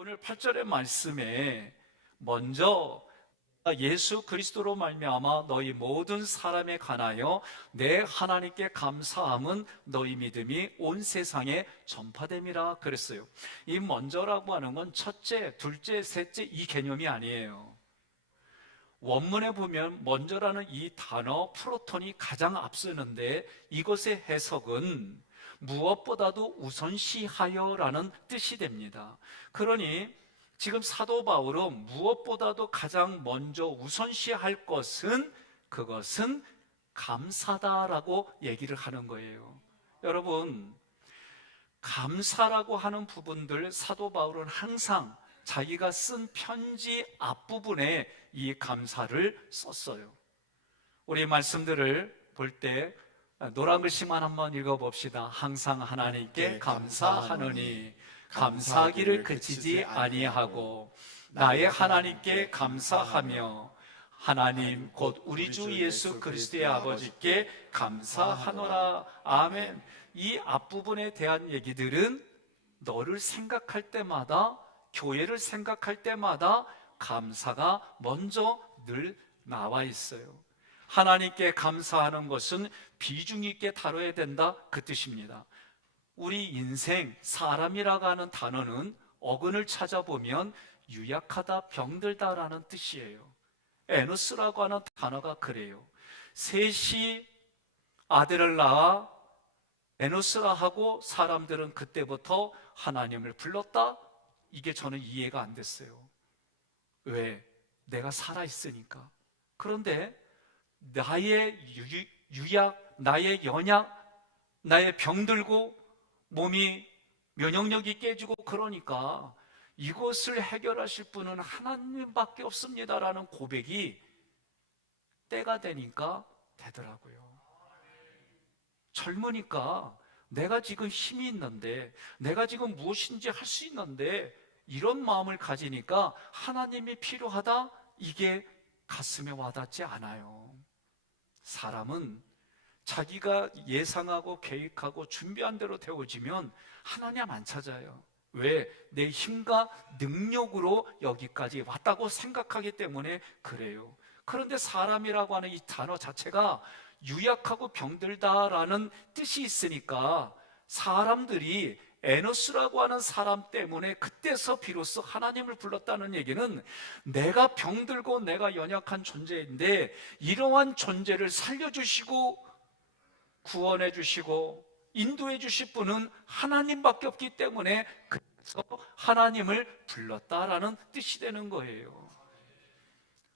오늘 8절의 말씀에 먼저 예수 그리스도로 말미암아 너희 모든 사람에 관하여 내 하나님께 감사함은 너희 믿음이 온 세상에 전파됨이라 그랬어요. 이 먼저라고 하는 건 첫째, 둘째, 셋째 이 개념이 아니에요. 원문에 보면 먼저라는 이 단어 프로톤이 가장 앞서는데 이것의 해석은 무엇보다도 우선시하여라는 뜻이 됩니다. 그러니 지금 사도 바울은 무엇보다도 가장 먼저 우선시할 것은 그것은 감사다라고 얘기를 하는 거예요. 여러분, 감사라고 하는 부분들 사도 바울은 항상 자기가 쓴 편지 앞부분에 이 감사를 썼어요. 우리 말씀들을 볼 때 노란 글씨만 한번 읽어봅시다. 항상 하나님께 감사하노니 감사하기를 그치지 아니하고 나의 하나님께 감사하며 하나님 곧 우리 주 예수 그리스도의 아버지께 감사하노라. 아멘. 이 앞부분에 대한 얘기들은 너를 생각할 때마다, 교회를 생각할 때마다 감사가 먼저 늘 나와 있어요. 하나님께 감사하는 것은 비중 있게 다뤄야 된다, 그 뜻입니다. 우리 인생, 사람이라고 하는 단어는 어근을 찾아보면 유약하다, 병들다라는 뜻이에요. 에노스라고 하는 단어가 그래요. 셋이 아들을 낳아 에노스라 하고 사람들은 그때부터 하나님을 불렀다? 이게 저는 이해가 안 됐어요. 왜? 내가 살아있으니까. 그런데 나의 유약, 나의 연약, 나의 병들고 몸이 면역력이 깨지고 그러니까 이것을 해결하실 분은 하나님밖에 없습니다라는 고백이 때가 되니까 되더라고요. 젊으니까 내가 지금 힘이 있는데, 내가 지금 무엇인지 할 수 있는데, 이런 마음을 가지니까 하나님이 필요하다? 이게 가슴에 와닿지 않아요. 사람은 자기가 예상하고 계획하고 준비한 대로 되어지면 하나님 안 찾아요. 왜? 내 힘과 능력으로 여기까지 왔다고 생각하기 때문에 그래요. 그런데 사람이라고 하는 이 단어 자체가 유약하고 병들다라는 뜻이 있으니까 사람들이 에노스라고 하는 사람 때문에 그때서 비로소 하나님을 불렀다는 얘기는 내가 병들고 내가 연약한 존재인데 이러한 존재를 살려주시고 구원해 주시고 인도해 주실 분은 하나님밖에 없기 때문에 그래서 하나님을 불렀다라는 뜻이 되는 거예요.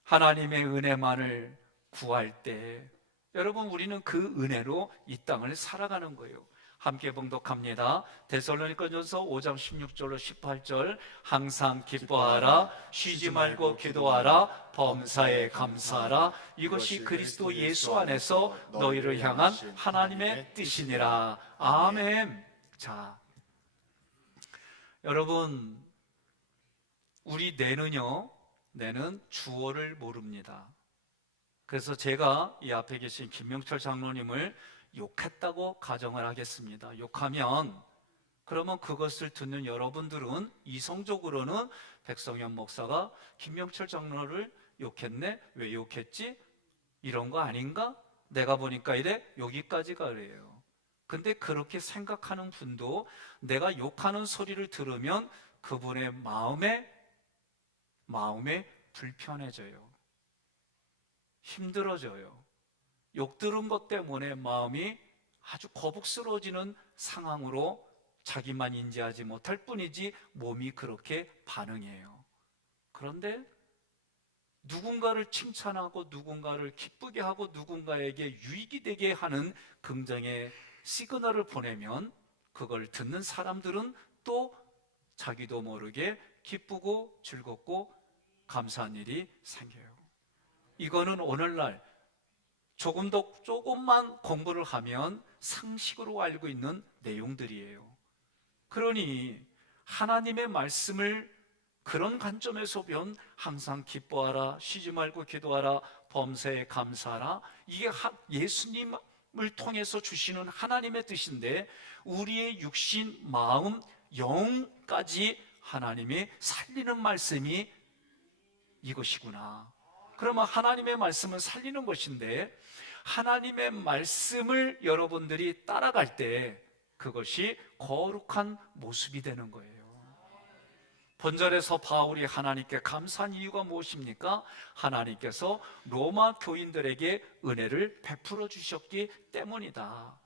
하나님의 은혜만을 구할 때 여러분, 우리는 그 은혜로 이 땅을 살아가는 거예요. 함께 봉독합니다. 데살로니가전서 5장 16절로 18절. 항상 기뻐하라, 쉬지 말고 기도하라, 범사에 감사하라. 이것이 그리스도 예수 안에서 너희를 향한 하나님의 뜻이니라. 아멘. 자, 여러분, 우리 뇌는 주어를 모릅니다. 그래서 제가 이 앞에 계신 김명철 장로님을 욕했다고 가정을 하겠습니다. 욕하면 그러면 그것을 듣는 여러분들은 이성적으로는 백성현 목사가 김명철 장로를 욕했네? 왜 욕했지? 이런 거 아닌가? 내가 보니까 이래? 여기까지가 그래요. 근데 그렇게 생각하는 분도 내가 욕하는 소리를 들으면 그분의 마음에 불편해져요. 힘들어져요. 욕 들은 것 때문에 마음이 아주 거북스러워지는 상황으로 자기만 인지하지 못할 뿐이지 몸이 그렇게 반응해요. 그런데 누군가를 칭찬하고 누군가를 기쁘게 하고 누군가에게 유익이 되게 하는 긍정의 시그널을 보내면 그걸 듣는 사람들은 또 자기도 모르게 기쁘고 즐겁고 감사한 일이 생겨요. 이거는 오늘날 조금만 공부를 하면 상식으로 알고 있는 내용들이에요. 그러니 하나님의 말씀을 그런 관점에서 보면 항상 기뻐하라, 쉬지 말고 기도하라, 범사에 감사하라. 이게 예수님을 통해서 주시는 하나님의 뜻인데 우리의 육신, 마음, 영까지 하나님이 살리는 말씀이 이것이구나. 그러면 하나님의 말씀은 살리는 것인데, 하나님의 말씀을 여러분들이 따라갈 때 그것이 거룩한 모습이 되는 거예요. 본절에서 바울이 하나님께 감사한 이유가 무엇입니까? 하나님께서 로마 교인들에게 은혜를 베풀어 주셨기 때문이다.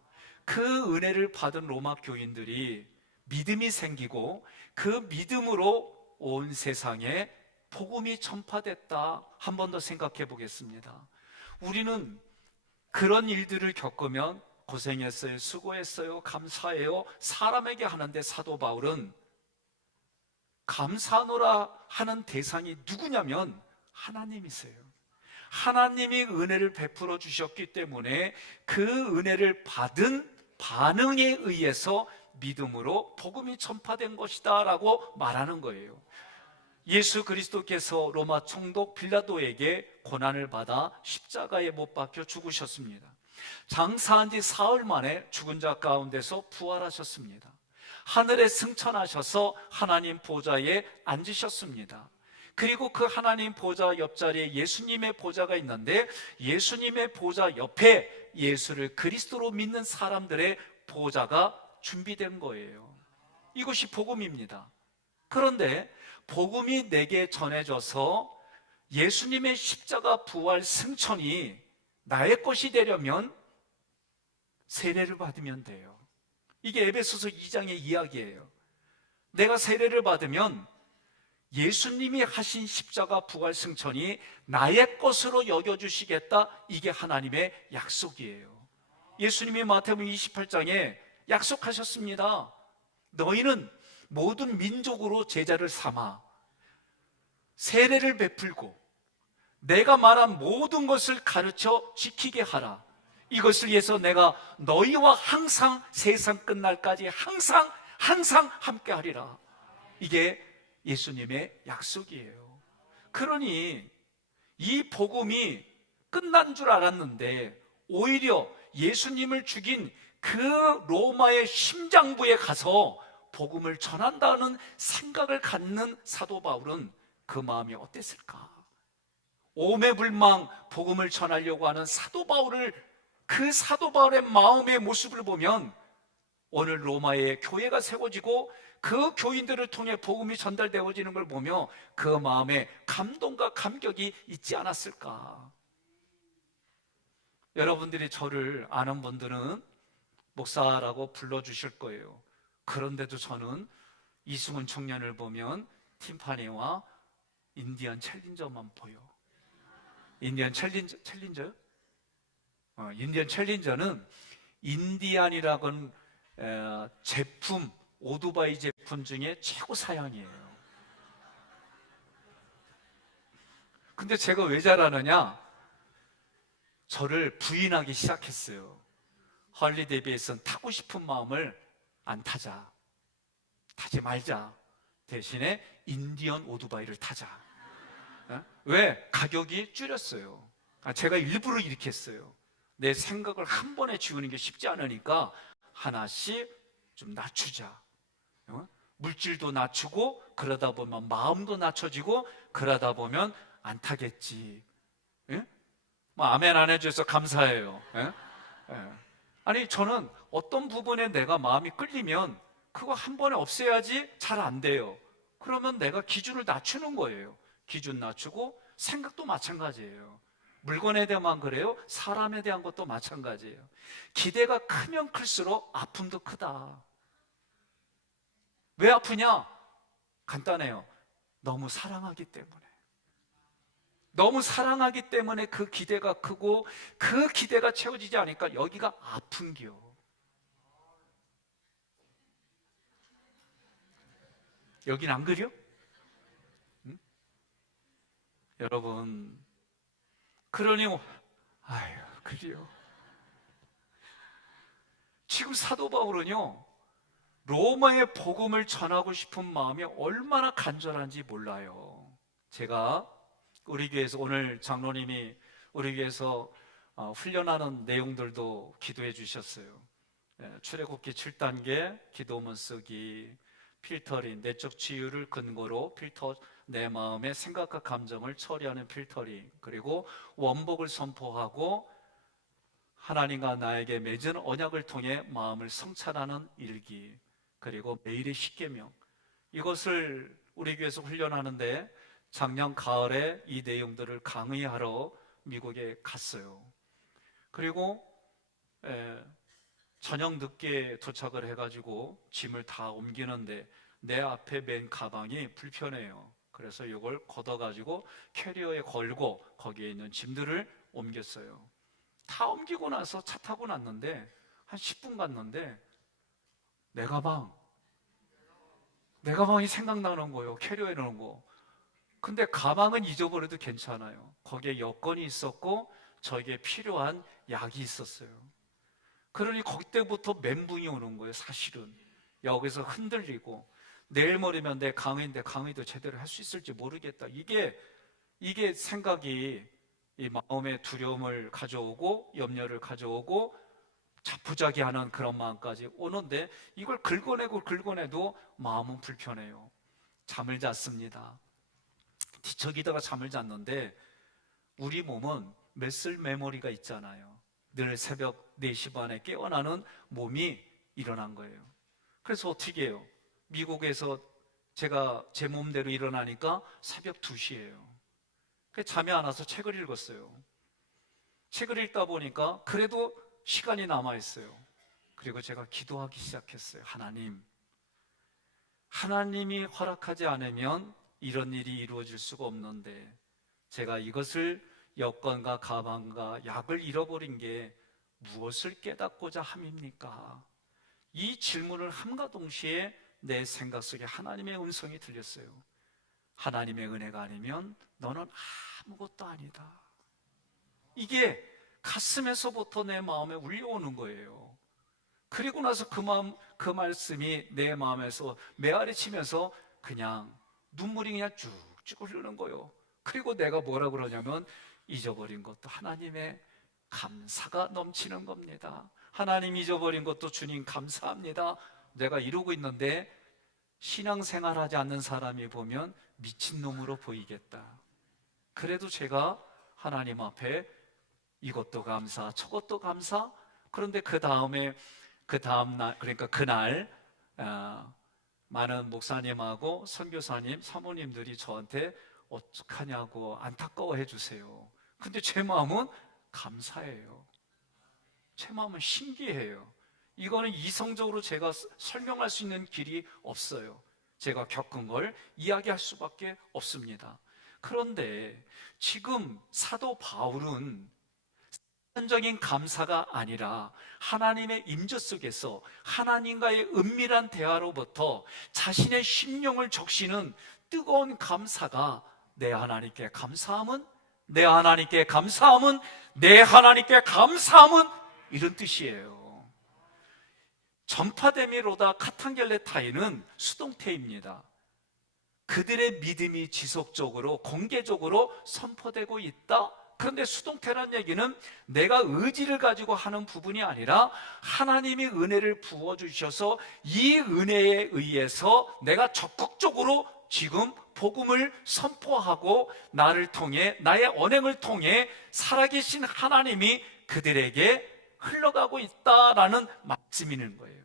그 은혜를 받은 로마 교인들이 믿음이 생기고 그 믿음으로 온 세상에 복음이 전파됐다. 한 번 더 생각해 보겠습니다. 우리는 그런 일들을 겪으면 고생했어요, 수고했어요, 감사해요 사람에게 하는데, 사도 바울은 감사하노라 하는 대상이 누구냐면 하나님이세요. 하나님이 은혜를 베풀어 주셨기 때문에 그 은혜를 받은 반응에 의해서 믿음으로 복음이 전파된 것이다 라고 말하는 거예요. 예수 그리스도께서 로마 총독 빌라도에게 고난을 받아 십자가에 못 박혀 죽으셨습니다. 장사한 지 사흘 만에 죽은 자 가운데서 부활하셨습니다. 하늘에 승천하셔서 하나님 보좌에 앉으셨습니다. 그리고 그 하나님 보좌 옆자리에 예수님의 보좌가 있는데, 예수님의 보좌 옆에 예수를 그리스도로 믿는 사람들의 보좌가 준비된 거예요. 이것이 복음입니다. 그런데 복음이 내게 전해져서 예수님의 십자가 부활 승천이 나의 것이 되려면 세례를 받으면 돼요. 이게 에베소서 2장의 이야기예요. 내가 세례를 받으면 예수님이 하신 십자가 부활 승천이 나의 것으로 여겨주시겠다. 이게 하나님의 약속이에요. 예수님이 마태복음 28장에 약속하셨습니다. 너희는 모든 민족으로 제자를 삼아 세례를 베풀고 내가 말한 모든 것을 가르쳐 지키게 하라. 이것을 위해서 내가 너희와 항상 세상 끝날까지 항상 함께 하리라. 이게 예수님의 약속이에요. 그러니 이 복음이 끝난 줄 알았는데 오히려 예수님을 죽인 그 로마의 심장부에 가서 복음을 전한다는 생각을 갖는 사도 바울은 그 마음이 어땠을까? 오매불망 복음을 전하려고 하는 사도 바울을, 그 사도 바울의 마음의 모습을 보면 오늘 로마의 교회가 세워지고 그 교인들을 통해 복음이 전달되어지는 걸 보며 그 마음에 감동과 감격이 있지 않았을까? 여러분들이 저를 아는 분들은 목사라고 불러주실 거예요. 그런데도 저는 이승훈 청년을 보면 팀파니와 인디언 챌린저만 보여. 인디언 챌린저요? 인디언 챌린저는 인디안이라는 제품, 오토바이 제품 중에 최고 사양이에요. 근데 제가 왜 잘하느냐? 저를 부인하기 시작했어요. 할리 데이비드슨 타고 싶은 마음을 안 타자. 타지 말자. 대신에 인디언 오토바이를 타자. 왜? 가격이 줄였어요. 제가 일부러 이렇게 했어요. 내 생각을 한 번에 지우는 게 쉽지 않으니까 하나씩 좀 낮추자. 물질도 낮추고 그러다 보면 마음도 낮춰지고 그러다 보면 안 타겠지. 아멘 안 해줘서 감사해요. 아니 저는 어떤 부분에 내가 마음이 끌리면 그거 한 번에 없애야지 잘 안 돼요. 그러면 내가 기준을 낮추는 거예요. 기준 낮추고 생각도 마찬가지예요. 물건에 대한만 그래요. 사람에 대한 것도 마찬가지예요. 기대가 크면 클수록 아픔도 크다. 왜 아프냐? 간단해요. 너무 사랑하기 때문에. 너무 사랑하기 때문에 그 기대가 크고 그 기대가 채워지지 않으니까 여기가 아픈겨. 여긴 안 그려? 응? 여러분, 그러니 아유 그래요. 지금 사도 바울은요 로마의 복음을 전하고 싶은 마음이 얼마나 간절한지 몰라요. 제가 우리 교회에서 오늘 장로님이 우리 교회에서 훈련하는 내용들도 기도해 주셨어요. 출애굽기 7단계 기도문 쓰기, 필터링, 내적 치유를 근거로 내 마음의 생각과 감정을 처리하는 필터링, 그리고 원복을 선포하고 하나님과 나에게 맺은 언약을 통해 마음을 성찰하는 일기, 그리고 매일의 십계명, 이것을 우리 교회에서 훈련하는데 작년 가을에 이 내용들을 강의하러 미국에 갔어요. 그리고 저녁 늦게 도착을 해가지고 짐을 다 옮기는데 내 앞에 맨 가방이 불편해요. 그래서 이걸 걷어가지고 캐리어에 걸고 거기에 있는 짐들을 옮겼어요. 다 옮기고 나서 차 타고 났는데 한 10분 갔는데 내 가방이 생각나는 거예요. 캐리어에 넣은 거. 근데 가방은 잊어버려도 괜찮아요. 거기에 여권이 있었고 저에게 필요한 약이 있었어요. 그러니 그때부터 멘붕이 오는 거예요. 사실은 여기서 흔들리고 내일 모레면 내 강의인데 강의도 제대로 할 수 있을지 모르겠다. 이게 생각이 이 마음의 두려움을 가져오고 염려를 가져오고 자포자기하는 그런 마음까지 오는데 이걸 긁어내도 마음은 불편해요. 잠을 잤습니다. 뒤척이다가 잠을 잤는데 우리 몸은 매슬 메모리가 있잖아요. 늘 새벽 4시 반에 깨어나는 몸이 일어난 거예요. 그래서 어떻게 해요? 미국에서 제가 제 몸대로 일어나니까 새벽 2시예요. 잠이 안 와서 책을 읽었어요. 책을 읽다 보니까 그래도 시간이 남아있어요. 그리고 제가 기도하기 시작했어요. 하나님이 허락하지 않으면 이런 일이 이루어질 수가 없는데 제가 이것을 여권과 가방과 약을 잃어버린 게 무엇을 깨닫고자 함입니까? 이 질문을 함과 동시에 내 생각 속에 하나님의 음성이 들렸어요. 하나님의 은혜가 아니면 너는 아무것도 아니다. 이게 가슴에서부터 내 마음에 울려오는 거예요. 그리고 나서 그 말씀이 내 마음에서 메아리 치면서 그냥 눈물이 그냥 쭉쭉 흐르는 거예요. 그리고 내가 뭐라 그러냐면 잊어버린 것도 하나님의 감사가 넘치는 겁니다. 하나님 잊어버린 것도 주님 감사합니다. 내가 이러고 있는데 신앙생활하지 않는 사람이 보면 미친놈으로 보이겠다. 그래도 제가 하나님 앞에 이것도 감사, 저것도 감사. 그런데 그 다음날, 그러니까 그날 많은 목사님하고 선교사님, 사모님들이 저한테 어떡하냐고 안타까워해 주세요. 근데 제 마음은 감사해요. 제 마음은 신기해요. 이거는 이성적으로 제가 설명할 수 있는 길이 없어요. 제가 겪은 걸 이야기할 수밖에 없습니다. 그런데 지금 사도 바울은 단적인 감사가 아니라 하나님의 임재 속에서 하나님과의 은밀한 대화로부터 자신의 심령을 적시는 뜨거운 감사가 내 하나님께 감사함은 이런 뜻이에요. 전파데미로다 카탄겔레타이는 수동태입니다. 그들의 믿음이 지속적으로 공개적으로 선포되고 있다. 그런데 수동태란 얘기는 내가 의지를 가지고 하는 부분이 아니라 하나님이 은혜를 부어주셔서 이 은혜에 의해서 내가 적극적으로 지금 복음을 선포하고 나를 통해 나의 언행을 통해 살아계신 하나님이 그들에게 흘러가고 있다라는 말씀이 있는 거예요.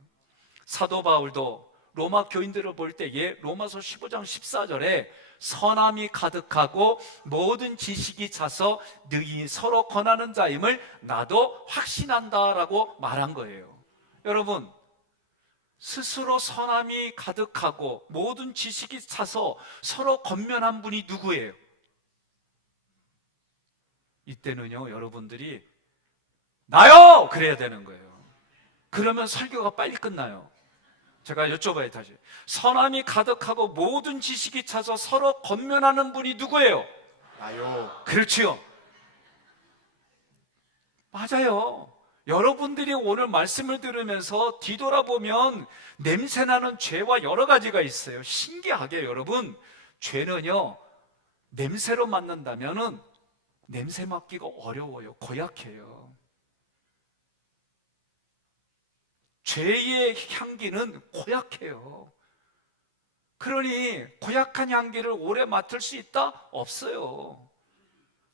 사도 바울도 로마 교인들을 볼 때에 로마서 15장 14절에 선함이 가득하고 모든 지식이 차서 능히 서로 권하는 자임을 나도 확신한다라고 말한 거예요. 여러분, 스스로 선함이 가득하고 모든 지식이 차서 서로 권면한 분이 누구예요? 이때는요, 여러분들이 나요! 그래야 되는 거예요. 그러면 설교가 빨리 끝나요. 제가 여쭤봐요, 다시. 선함이 가득하고 모든 지식이 차서 서로 권면하는 분이 누구예요? 나요. 그렇지요. 맞아요. 여러분들이 오늘 말씀을 들으면서 뒤돌아보면 냄새나는 죄와 여러 가지가 있어요. 신기하게 여러분, 죄는요, 냄새로 맡는다면은 냄새 맡기가 어려워요. 고약해요. 죄의 향기는 고약해요. 그러니 고약한 향기를 오래 맡을 수 있다? 없어요.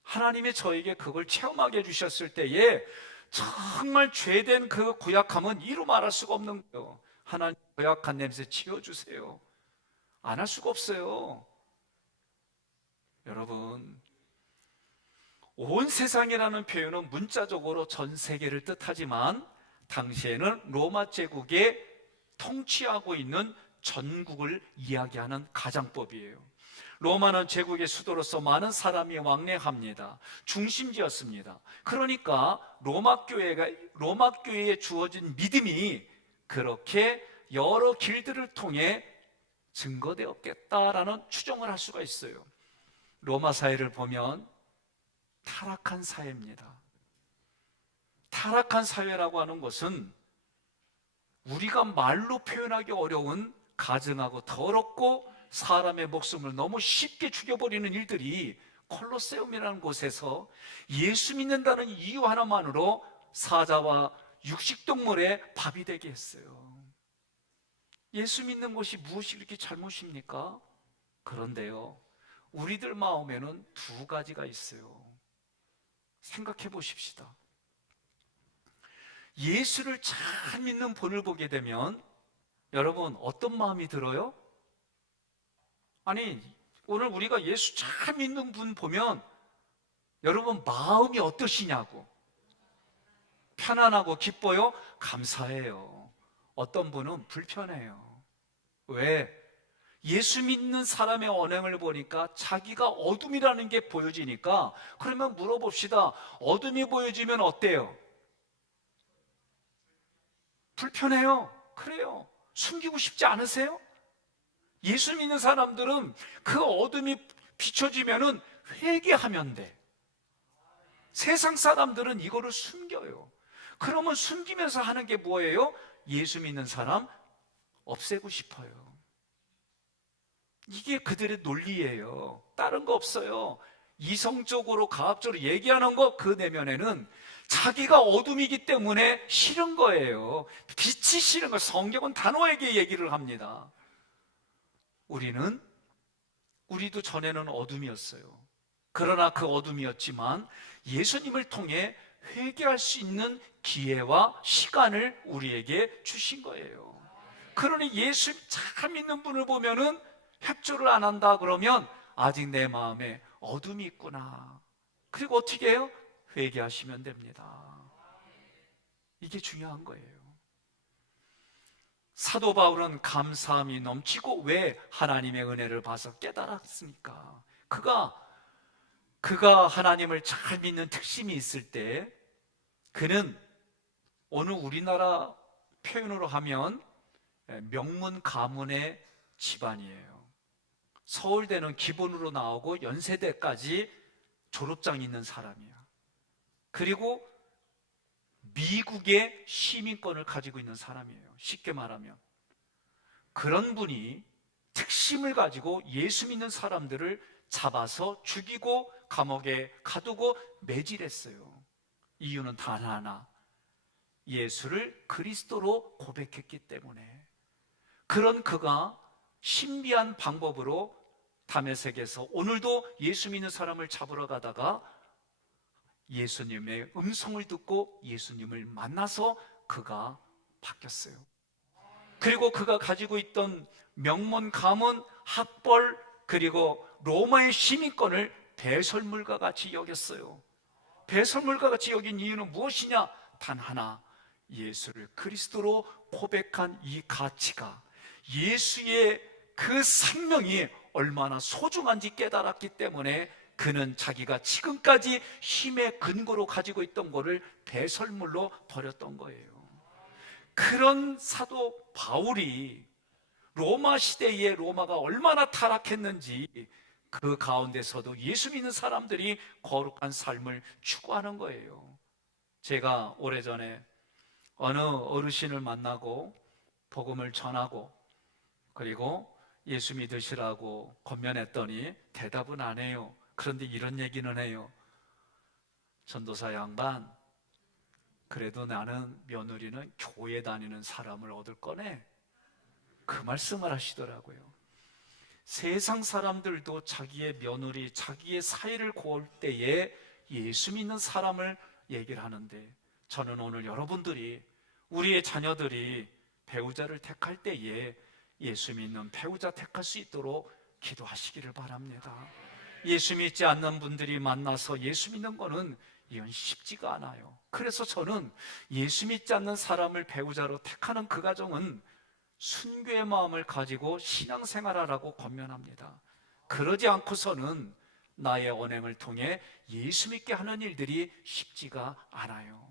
하나님이 저에게 그걸 체험하게 해주셨을 때에 정말 죄된 그 고약함은 이루 말할 수가 없는 거예요. 하나님, 고약한 냄새 치워주세요. 안 할 수가 없어요. 여러분, 온 세상이라는 표현은 문자적으로 전 세계를 뜻하지만 당시에는 로마 제국의 통치하고 있는 전국을 이야기하는 가장법이에요. 로마는 제국의 수도로서 많은 사람이 왕래합니다. 중심지였습니다. 그러니까 로마 교회에 주어진 믿음이 그렇게 여러 길들을 통해 증거되었겠다라는 추정을 할 수가 있어요. 로마 사회를 보면 타락한 사회입니다. 타락한 사회라고 하는 것은 우리가 말로 표현하기 어려운 가증하고 더럽고 사람의 목숨을 너무 쉽게 죽여버리는 일들이 콜로세움이라는 곳에서 예수 믿는다는 이유 하나만으로 사자와 육식동물의 밥이 되게 했어요. 예수 믿는 것이 무엇이 그렇게 잘못입니까? 그런데요, 우리들 마음에는 두 가지가 있어요. 생각해 보십시다. 예수를 잘 믿는 분을 보게 되면 여러분 어떤 마음이 들어요? 아니, 오늘 우리가 예수 잘 믿는 분 보면 여러분 마음이 어떠시냐고. 편안하고 기뻐요? 감사해요. 어떤 분은 불편해요. 왜? 예수 믿는 사람의 언행을 보니까 자기가 어둠이라는 게 보여지니까, 그러면 물어봅시다. 어둠이 보여지면 어때요? 불편해요. 그래요. 숨기고 싶지 않으세요? 예수 믿는 사람들은 그 어둠이 비춰지면은 회개하면 돼. 세상 사람들은 이거를 숨겨요. 그러면 숨기면서 하는 게 뭐예요? 예수 믿는 사람 없애고 싶어요. 이게 그들의 논리예요. 다른 거 없어요. 이성적으로 과학적으로 얘기하는 거, 그 내면에는 자기가 어둠이기 때문에 싫은 거예요. 빛이 싫은 거. 성경은 단호하게 얘기를 합니다. 우리도 전에는 어둠이었어요. 그러나 그 어둠이었지만 예수님을 통해 회개할 수 있는 기회와 시간을 우리에게 주신 거예요. 그러니 예수 잘 믿는 분을 보면은 협조를 안 한다 그러면 아직 내 마음에 어둠이 있구나. 그리고 어떻게 해요? 회개하시면 됩니다. 이게 중요한 거예요. 사도 바울은 감사함이 넘치고, 왜? 하나님의 은혜를 봐서 깨달았으니까. 그가 하나님을 잘 믿는 특심이 있을 때, 그는 오늘 우리나라 표현으로 하면 명문 가문의 집안이에요. 서울대는 기본으로 나오고 연세대까지 졸업장이 있는 사람이야. 그리고 미국의 시민권을 가지고 있는 사람이에요. 쉽게 말하면 그런 분이 특심을 가지고 예수 믿는 사람들을 잡아서 죽이고 감옥에 가두고 매질했어요. 이유는 단 하나, 예수를 그리스도로 고백했기 때문에. 그런 그가 신비한 방법으로 다메섹에서 오늘도 예수 믿는 사람을 잡으러 가다가 예수님의 음성을 듣고 예수님을 만나서 그가 바뀌었어요. 그리고 그가 가지고 있던 명문, 가문, 학벌, 그리고 로마의 시민권을 배설물과 같이 여겼어요. 배설물과 같이 여긴 이유는 무엇이냐? 단 하나, 예수를 그리스도로 고백한 이 가치가, 예수의 그 생명이 얼마나 소중한지 깨달았기 때문에 그는 자기가 지금까지 힘의 근거로 가지고 있던 것을 배설물로 버렸던 거예요. 그런 사도 바울이 로마 시대에 로마가 얼마나 타락했는지 그 가운데서도 예수 믿는 사람들이 거룩한 삶을 추구하는 거예요. 제가 오래전에 어느 어르신을 만나고 복음을 전하고 그리고 예수 믿으시라고 권면했더니 대답은 안 해요. 그런데 이런 얘기는 해요. 전도사 양반, 그래도 나는 며느리는 교회 다니는 사람을 얻을 거네. 그 말씀을 하시더라고요. 세상 사람들도 자기의 며느리, 자기의 사이를 고을 때에 예수 믿는 사람을 얘기를 하는데, 저는 오늘 여러분들이, 우리의 자녀들이 배우자를 택할 때에 예수 믿는 배우자 택할 수 있도록 기도하시기를 바랍니다. 예수 믿지 않는 분들이 만나서 예수 믿는 거는 이건 쉽지가 않아요. 그래서 저는 예수 믿지 않는 사람을 배우자로 택하는 그 가정은 순교의 마음을 가지고 신앙생활하라고 권면합니다. 그러지 않고서는 나의 언행을 통해 예수 믿게 하는 일들이 쉽지가 않아요.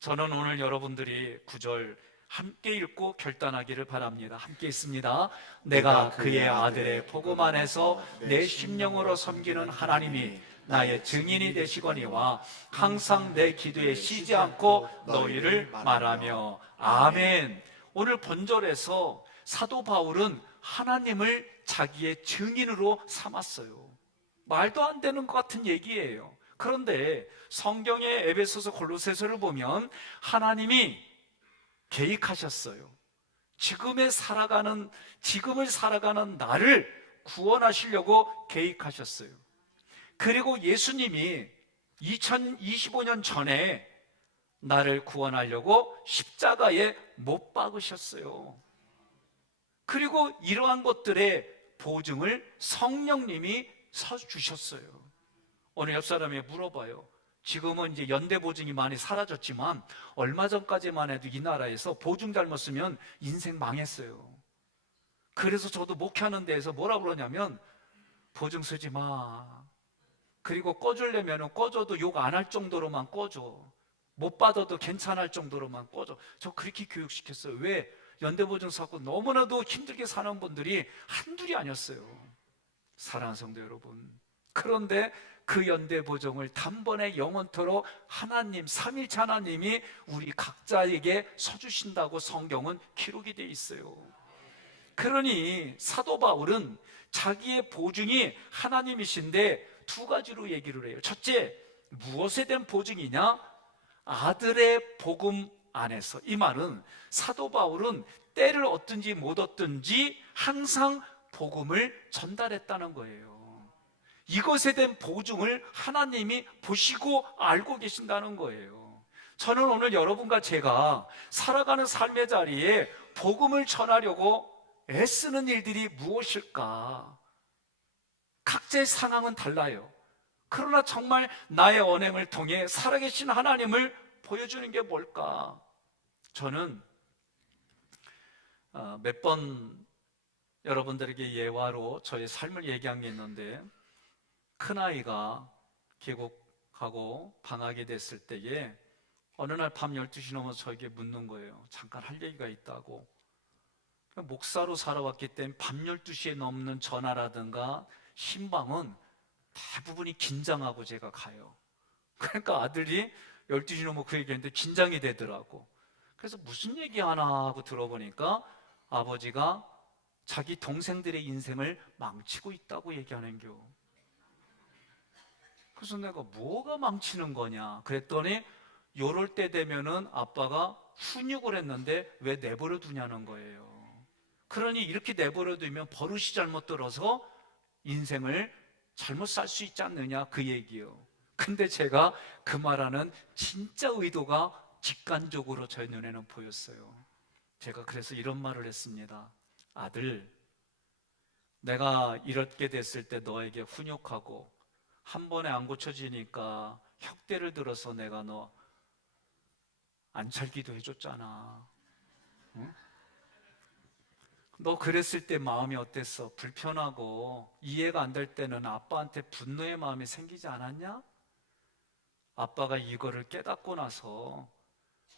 저는 오늘 여러분들이 9절 함께 읽고 결단하기를 바랍니다. 함께 읽습니다. 내가 그의 아들의 복음 안에서 내 심령으로 섬기는 하나님이 나의 증인이 되시거니와 항상 내 기도에 쉬지 않고 너희를 말하며. 아멘. 오늘 본절에서 사도 바울은 하나님을 자기의 증인으로 삼았어요. 말도 안 되는 것 같은 얘기예요. 그런데 성경의 에베소서 골로새서를 보면 하나님이 계획하셨어요. 지금을 살아가는 나를 구원하시려고 계획하셨어요. 그리고 예수님이 2025년 전에 나를 구원하려고 십자가에 못 박으셨어요. 그리고 이러한 것들의 보증을 성령님이 서주셨어요. 오늘 옆 사람이 물어봐요. 지금은 이제 연대 보증이 많이 사라졌지만 얼마 전까지만 해도 이 나라에서 보증 잘못 쓰면 인생 망했어요. 그래서 저도 목회하는 데에서 뭐라 그러냐면 보증 쓰지 마. 그리고 꺼주려면 꺼줘도 욕 안 할 정도로만 꺼줘. 못 받아도 괜찮을 정도로만 꺼줘. 저 그렇게 교육시켰어요. 왜? 연대보증 사고 너무나도 힘들게 사는 분들이 한둘이 아니었어요. 사랑하는 성도 여러분, 그런데 그 연대보증을 단번에 영원토록 하나님, 삼일체 하나님이 우리 각자에게 서주신다고 성경은 기록이 되어 있어요. 그러니 사도 바울은 자기의 보증이 하나님이신데 두 가지로 얘기를 해요. 첫째, 무엇에 대한 보증이냐? 아들의 복음 안에서. 이 말은 사도 바울은 때를 얻든지 못 얻든지 항상 복음을 전달했다는 거예요. 이것에 대한 보증을 하나님이 보시고 알고 계신다는 거예요. 저는 오늘 여러분과 제가 살아가는 삶의 자리에 복음을 전하려고 애쓰는 일들이 무엇일까? 각자의 상황은 달라요. 그러나 정말 나의 언행을 통해 살아계신 하나님을 보여주는 게 뭘까? 저는 몇 번 여러분들에게 예화로 저의 삶을 얘기한 게 있는데, 큰아이가 귀국하고 방학이 됐을 때에 어느 날 밤 12시 넘어서 저에게 묻는 거예요. 잠깐 할 얘기가 있다고. 목사로 살아왔기 때문에 밤 12시에 넘는 전화라든가 신방은 대부분이 긴장하고 제가 가요. 그러니까 아들이 12시 넘어 그 얘기했는데 긴장이 되더라고. 그래서 무슨 얘기 하나 하고 들어보니까 아버지가 자기 동생들의 인생을 망치고 있다고 얘기하는겨. 그래서 내가 뭐가 망치는 거냐 그랬더니 요럴 때 되면은 아빠가 훈육을 했는데 왜 내버려 두냐는 거예요. 그러니 이렇게 내버려 두면 버릇이 잘못 들어서 인생을 잘못 살 수 있지 않느냐 그 얘기요. 근데 제가 그 말하는 진짜 의도가 직관적으로 제 눈에는 보였어요. 제가 그래서 이런 말을 했습니다. 아들, 내가 이렇게 됐을 때 너에게 훈육하고 한 번에 안 고쳐지니까 혁대를 들어서 내가 너 안찰기도 해줬잖아. 응? 너 그랬을 때 마음이 어땠어? 불편하고 이해가 안 될 때는 아빠한테 분노의 마음이 생기지 않았냐? 아빠가 이거를 깨닫고 나서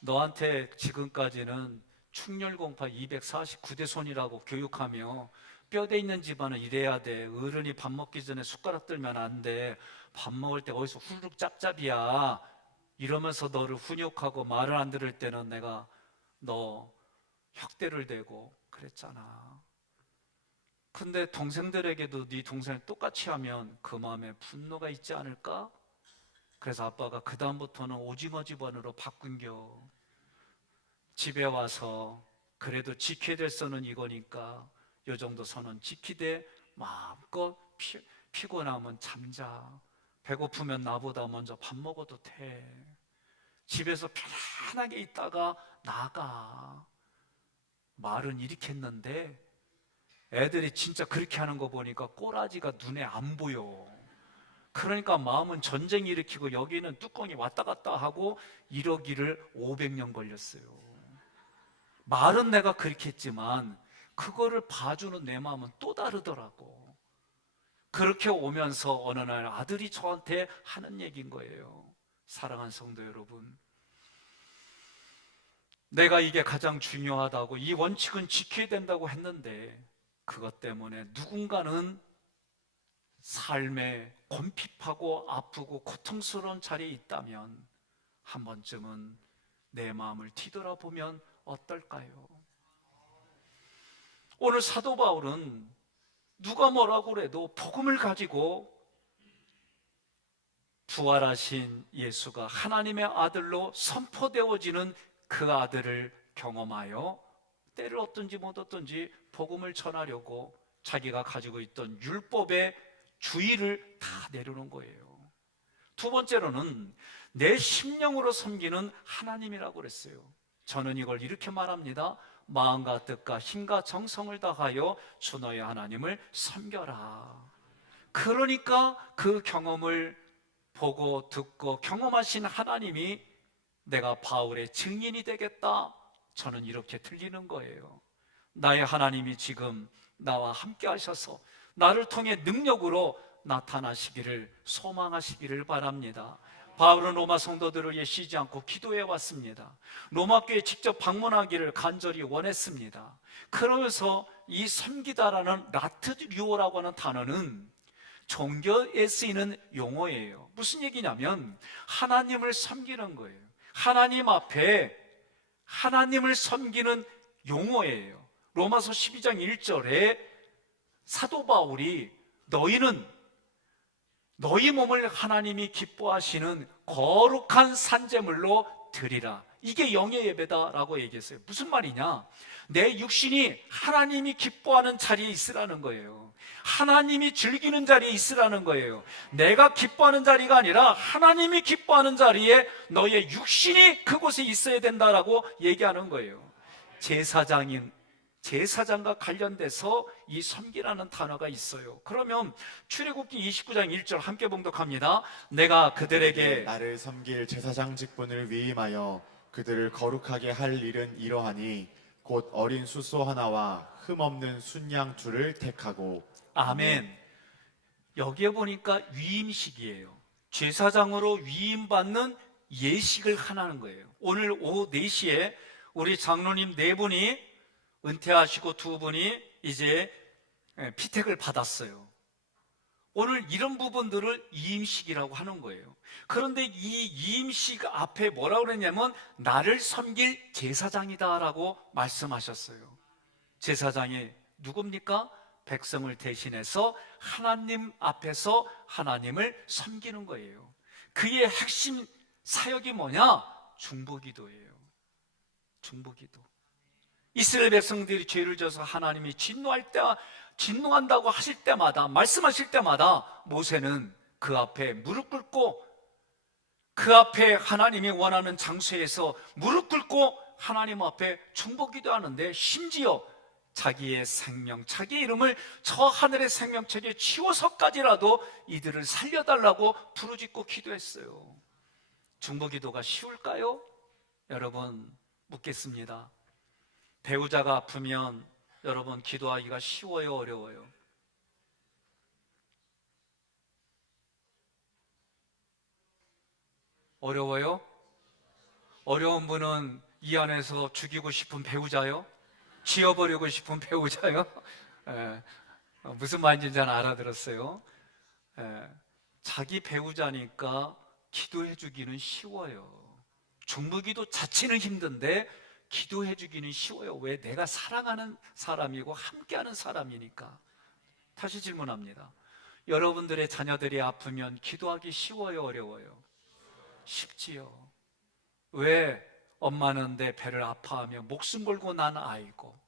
너한테 지금까지는 충렬공파 249대 손이라고 교육하며 뼈대 있는 집안은 이래야 돼. 어른이 밥 먹기 전에 숟가락 들면 안 돼. 밥 먹을 때 어디서 후루룩 짭짭이야. 이러면서 너를 훈육하고 말을 안 들을 때는 내가 너 혁대를 대고 그랬잖아. 근데 동생들에게도 네 동생을 똑같이 하면 그 마음에 분노가 있지 않을까? 그래서 아빠가 그 다음부터는 오징어 집안으로 바꾼겨. 집에 와서 그래도 지켜야 될 선은 이거니까 요 정도 선은 지키되 마음껏 피곤하면 잠자. 배고프면 나보다 먼저 밥 먹어도 돼. 집에서 편안하게 있다가 나가. 말은 이렇게 했는데 애들이 진짜 그렇게 하는 거 보니까 꼬라지가 눈에 안 보여. 그러니까 마음은 전쟁 일으키고 여기는 뚜껑이 왔다 갔다 하고 이러기를 500년 걸렸어요. 말은 내가 그렇게 했지만 그거를 봐주는 내 마음은 또 다르더라고. 그렇게 오면서 어느 날 아들이 저한테 하는 얘기인 거예요. 사랑하는 성도 여러분, 내가 이게 가장 중요하다고, 이 원칙은 지켜야 된다고 했는데 그것 때문에 누군가는 삶에 곰핍하고 아프고 고통스러운 자리에 있다면 한 번쯤은 내 마음을 뒤돌아보면 어떨까요? 오늘 사도 바울은 누가 뭐라고 그래도 복음을 가지고 부활하신 예수가 하나님의 아들로 선포되어지는 그 아들을 경험하여 때를 얻든지 못 얻든지 복음을 전하려고 자기가 가지고 있던 율법의 주의를 다 내려놓은 거예요. 두 번째로는 내 심령으로 섬기는 하나님이라고 그랬어요. 저는 이걸 이렇게 말합니다. 마음과 뜻과 힘과 정성을 다하여 주 너의 하나님을 섬겨라. 그러니까 그 경험을 보고 듣고 경험하신 하나님이 내가 바울의 증인이 되겠다, 저는 이렇게 들리는 거예요. 나의 하나님이 지금 나와 함께 하셔서 나를 통해 능력으로 나타나시기를 소망하시기를 바랍니다. 바울은 로마 성도들을 위해 쉬지 않고 기도해 왔습니다. 로마 교회에 직접 방문하기를 간절히 원했습니다. 그러면서 이 섬기다라는 라트류오라고 하는 단어는 종교에 쓰이는 용어예요. 무슨 얘기냐면 하나님을 섬기는 거예요. 하나님 앞에 하나님을 섬기는 용어예요. 로마서 12장 1절에 사도 바울이 너희는 너희 몸을 하나님이 기뻐하시는 거룩한 산제물로 드리라, 이게 영의 예배다라고 얘기했어요. 무슨 말이냐? 내 육신이 하나님이 기뻐하는 자리에 있으라는 거예요. 하나님이 즐기는 자리에 있으라는 거예요. 내가 기뻐하는 자리가 아니라 하나님이 기뻐하는 자리에 너의 육신이 그곳에 있어야 된다라고 얘기하는 거예요. 제사장과 관련돼서 이 섬기라는 단어가 있어요. 그러면 출애굽기 29장 1절 함께 봉독합니다. 내가 그들에게 나를 섬길 제사장 직분을 위임하여 그들을 거룩하게 할 일은 이러하니 곧 어린 숫소 하나와 흠없는 순양 둘을 택하고. 아멘. 여기에 보니까 위임식이에요. 제사장으로 위임받는 예식을 하나는 거예요. 오늘 오후 4시에 우리 장로님 4분이 은퇴하시고 2분이 이제 피택을 받았어요. 오늘 이런 부분들을 이임식이라고 하는 거예요. 그런데 이 이임식 앞에 뭐라고 그랬냐면 나를 섬길 제사장이다라고 말씀하셨어요. 제사장이 누굽니까? 백성을 대신해서 하나님 앞에서 하나님을 섬기는 거예요. 그의 핵심 사역이 뭐냐? 중보기도예요. 중보기도. 이스라엘 백성들이 죄를 져서 하나님이 진노한다고 하실 때마다, 말씀하실 때마다 모세는 그 앞에 무릎 꿇고, 그 앞에 하나님이 원하는 장소에서 무릎 꿇고 하나님 앞에 중보기도 하는데, 심지어 자기의 생명, 자기의 이름을 저 하늘의 생명책에 치워서까지라도 이들을 살려달라고 부르짖고 기도했어요. 중보기도가 쉬울까요? 여러분, 묻겠습니다. 배우자가 아프면 여러분 기도하기가 쉬워요, 어려워요? 어려워요? 어려운 분은 이 안에서 죽이고 싶은 배우자요? 지어버리고 싶은 배우자요? 무슨 말인지 잘 알아들었어요. 자기 배우자니까 기도해 주기는 쉬워요. 중보기도 자체는 힘든데 기도해 주기는 쉬워요. 왜? 내가 사랑하는 사람이고 함께하는 사람이니까. 다시 질문합니다. 여러분들의 자녀들이 아프면 기도하기 쉬워요, 어려워요? 쉽지요. 왜? 엄마는 내 배를 아파하며 목숨 걸고 난 아이고,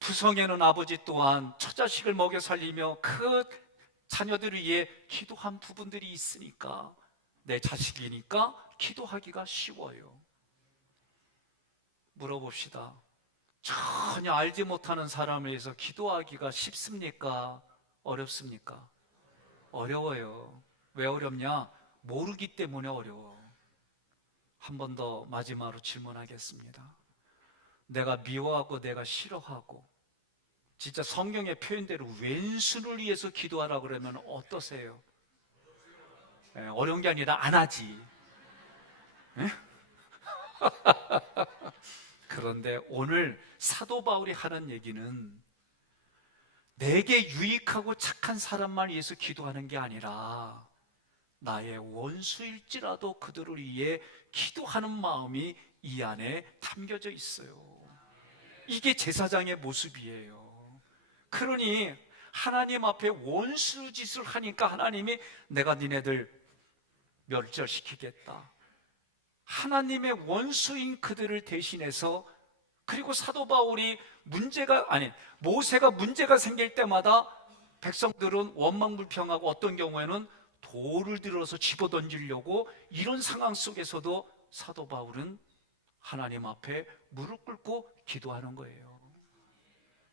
부성애는 아버지 또한 처자식을 먹여 살리며 그 자녀들을 위해 기도한 부분들이 있으니까 내 자식이니까 기도하기가 쉬워요. 물어봅시다. 전혀 알지 못하는 사람을 위해서 기도하기가 쉽습니까? 어렵습니까? 어려워요. 왜 어렵냐? 모르기 때문에 어려워. 한 번 더 마지막으로 질문하겠습니다. 내가 미워하고 내가 싫어하고 진짜 성경의 표현대로 왼수를 위해서 기도하라 그러면 어떠세요? 어려운 게 아니라 안 하지. 그런데 오늘 사도 바울이 하는 얘기는 내게 유익하고 착한 사람만 위해서 기도하는 게 아니라 나의 원수일지라도 그들을 위해 기도하는 마음이 이 안에 담겨져 있어요. 이게 제사장의 모습이에요. 그러니 하나님 앞에 원수 짓을 하니까 하나님이 내가 니네들 멸절시키겠다. 하나님의 원수인 그들을 대신해서, 그리고 사도 바울이 모세가 문제가 생길 때마다 백성들은 원망불평하고 어떤 경우에는 돌을 들어서 집어던지려고, 이런 상황 속에서도 사도 바울은 하나님 앞에 무릎 꿇고 기도하는 거예요.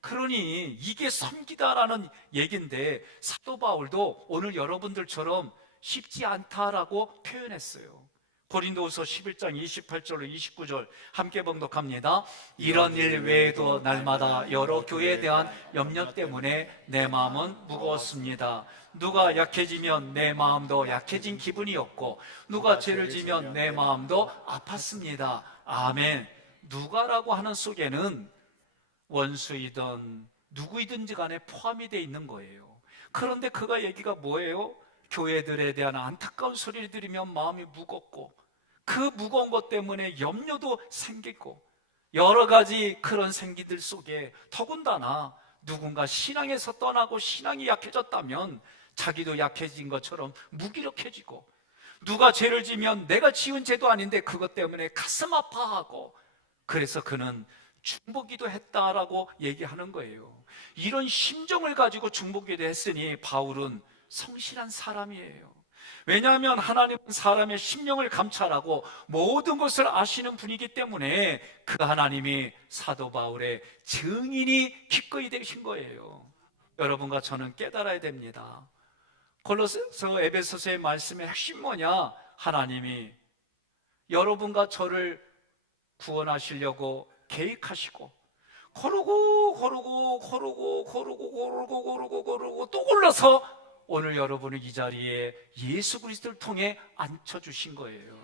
그러니 이게 섬기다라는 얘기인데 사도 바울도 오늘 여러분들처럼 쉽지 않다라고 표현했어요. 고린도후서 11장 28절로 29절 함께 봉독합니다. 이런 일 외에도 날마다 여러 교회에 대한 염려 때문에 내 마음은 무거웠습니다. 누가 약해지면 내 마음도 약해진 기분이었고 누가 죄를 지면 내 마음도 아팠습니다. 아멘. 누가라고 하는 속에는 원수이든 누구이든지 간에 포함이 되어 있는 거예요. 그런데 그가 얘기가 뭐예요? 교회들에 대한 안타까운 소리를 들으면 마음이 무겁고 그 무거운 것 때문에 염려도 생기고 여러 가지 그런 생기들 속에 더군다나 누군가 신앙에서 떠나고 신앙이 약해졌다면 자기도 약해진 것처럼 무기력해지고 누가 죄를 지면 내가 지은 죄도 아닌데 그것 때문에 가슴 아파하고 그래서 그는 중보기도 했다라고 얘기하는 거예요. 이런 심정을 가지고 중보기도 했으니 바울은 성실한 사람이에요. 왜냐하면 하나님은 사람의 심령을 감찰하고 모든 것을 아시는 분이기 때문에 그 하나님이 사도 바울의 증인이 기꺼이 되신 거예요. 여러분과 저는 깨달아야 됩니다. 골로새서 에베소서의 말씀의 핵심 뭐냐? 하나님이 여러분과 저를 구원하시려고 계획하시고 고르고 또 골라서 오늘 여러분을 이 자리에 예수 그리스도를 통해 앉혀주신 거예요.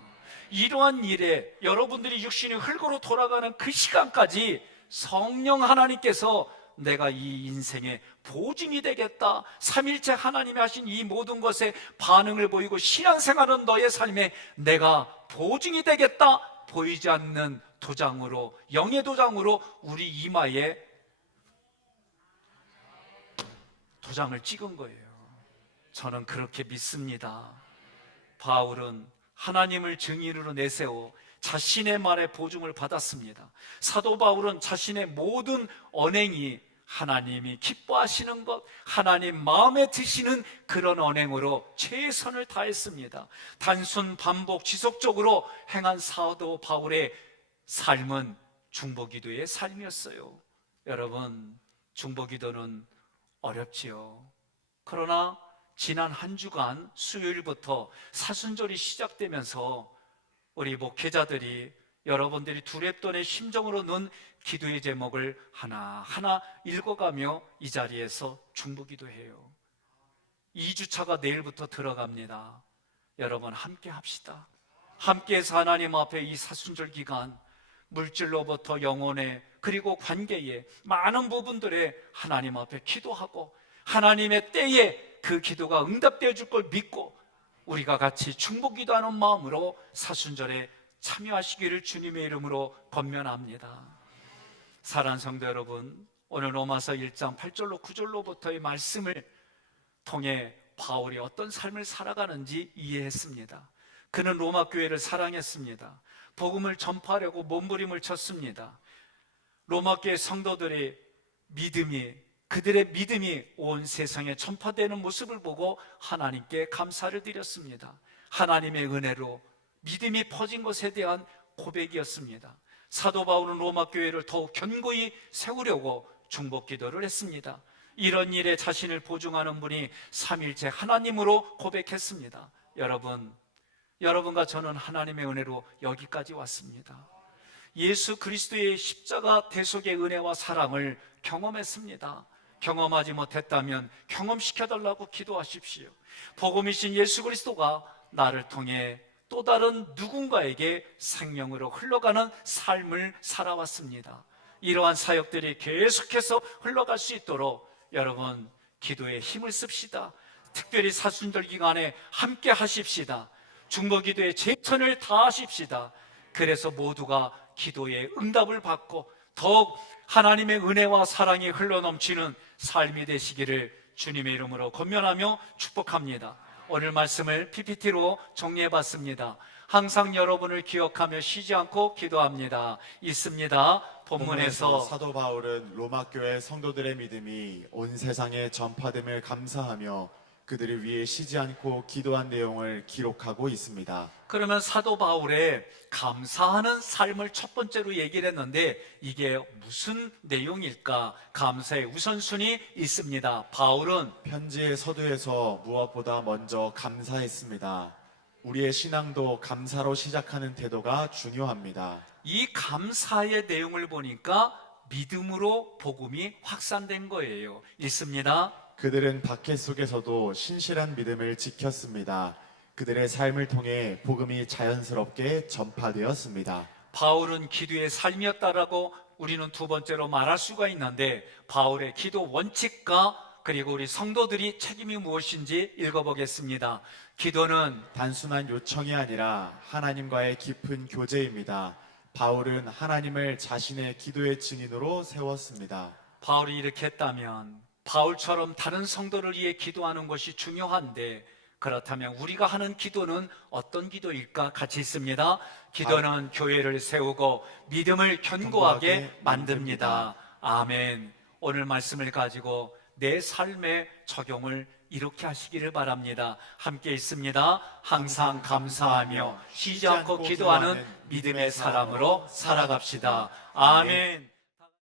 이러한 일에 여러분들이 육신이 흙으로 돌아가는 그 시간까지 성령 하나님께서 내가 이 인생의 보증이 되겠다, 삼일째 하나님이 하신 이 모든 것에 반응을 보이고 신앙생활은 너의 삶에 내가 보증이 되겠다, 보이지 않는 도장으로, 영의 도장으로 우리 이마에 도장을 찍은 거예요. 저는 그렇게 믿습니다. 바울은 하나님을 증인으로 내세워 자신의 말에 보증을 받았습니다. 사도 바울은 자신의 모든 언행이 하나님이 기뻐하시는 것, 하나님 마음에 드시는 그런 언행으로 최선을 다했습니다. 단순 반복 지속적으로 행한 사도 바울의 삶은 중보기도의 삶이었어요. 여러분, 중보기도는 어렵지요. 그러나 지난 한 주간 수요일부터 사순절이 시작되면서 우리 목회자들이 여러분들이 두렵돈의 심정으로 넣은 기도의 제목을 하나하나 읽어가며 이 자리에서 중보기도해요. 2주차가 내일부터 들어갑니다. 여러분 함께 합시다. 함께해서 하나님 앞에 이 사순절 기간 물질로부터 영혼에 그리고 관계에 많은 부분들에 하나님 앞에 기도하고 하나님의 때에 그 기도가 응답되어 줄 걸 믿고 우리가 같이 중보기도하는 마음으로 사순절에 참여하시기를 주님의 이름으로 권면합니다. 사랑하는 성도 여러분, 오늘 로마서 1장 8절로 9절로부터의 말씀을 통해 바울이 어떤 삶을 살아가는지 이해했습니다. 그는 로마 교회를 사랑했습니다. 복음을 전파하려고 몸부림을 쳤습니다. 로마 교회 성도들이 그들의 믿음이 온 세상에 전파되는 모습을 보고 하나님께 감사를 드렸습니다. 하나님의 은혜로 믿음이 퍼진 것에 대한 고백이었습니다. 사도 바울은 로마 교회를 더욱 견고히 세우려고 중보 기도를 했습니다. 이런 일에 자신을 보증하는 분이 삼일째 하나님으로 고백했습니다. 여러분과 저는 하나님의 은혜로 여기까지 왔습니다. 예수 그리스도의 십자가 대속의 은혜와 사랑을 경험했습니다. 경험하지 못했다면 경험시켜달라고 기도하십시오. 복음이신 예수 그리스도가 나를 통해 또 다른 누군가에게 생명으로 흘러가는 삶을 살아왔습니다. 이러한 사역들이 계속해서 흘러갈 수 있도록 여러분 기도에 힘을 씁시다. 특별히 사순절 기간에 함께 하십시다. 중보기도에 최선을 다하십시다. 그래서 모두가 기도의 응답을 받고 더욱 하나님의 은혜와 사랑이 흘러넘치는 삶이 되시기를 주님의 이름으로 권면하며 축복합니다. 오늘 말씀을 PPT로 정리해봤습니다. 항상 여러분을 기억하며 쉬지 않고 기도합니다. 있습니다. 본문에서 사도 바울은 로마 교회 성도들의 믿음이 온 세상에 전파됨을 감사하며 그들을 위해 쉬지 않고 기도한 내용을 기록하고 있습니다. 그러면 사도 바울의 감사하는 삶을 첫 번째로 얘기를 했는데 이게 무슨 내용일까? 감사의 우선순위 있습니다. 바울은 편지의 서두에서 무엇보다 먼저 감사했습니다. 우리의 신앙도 감사로 시작하는 태도가 중요합니다. 이 감사의 내용을 보니까 믿음으로 복음이 확산된 거예요. 있습니다. 그들은 박해 속에서도 신실한 믿음을 지켰습니다. 그들의 삶을 통해 복음이 자연스럽게 전파되었습니다. 바울은 기도의 삶이었다라고 우리는 두 번째로 말할 수가 있는데 바울의 기도 원칙과 그리고 우리 성도들이 책임이 무엇인지 읽어보겠습니다. 기도는 단순한 요청이 아니라 하나님과의 깊은 교제입니다. 바울은 하나님을 자신의 기도의 증인으로 세웠습니다. 바울이 이렇게 했다면 바울처럼 다른 성도를 위해 기도하는 것이 중요한데 그렇다면 우리가 하는 기도는 어떤 기도일까? 같이 있습니다. 기도는 교회를 세우고 믿음을 견고하게 만듭니다. 아멘. 오늘 말씀을 가지고 내 삶에 적용을 이렇게 하시기를 바랍니다. 함께 있습니다. 항상 감사하며 쉬지 않고 기도하는 믿음의 사람으로 살아갑시다. 아멘.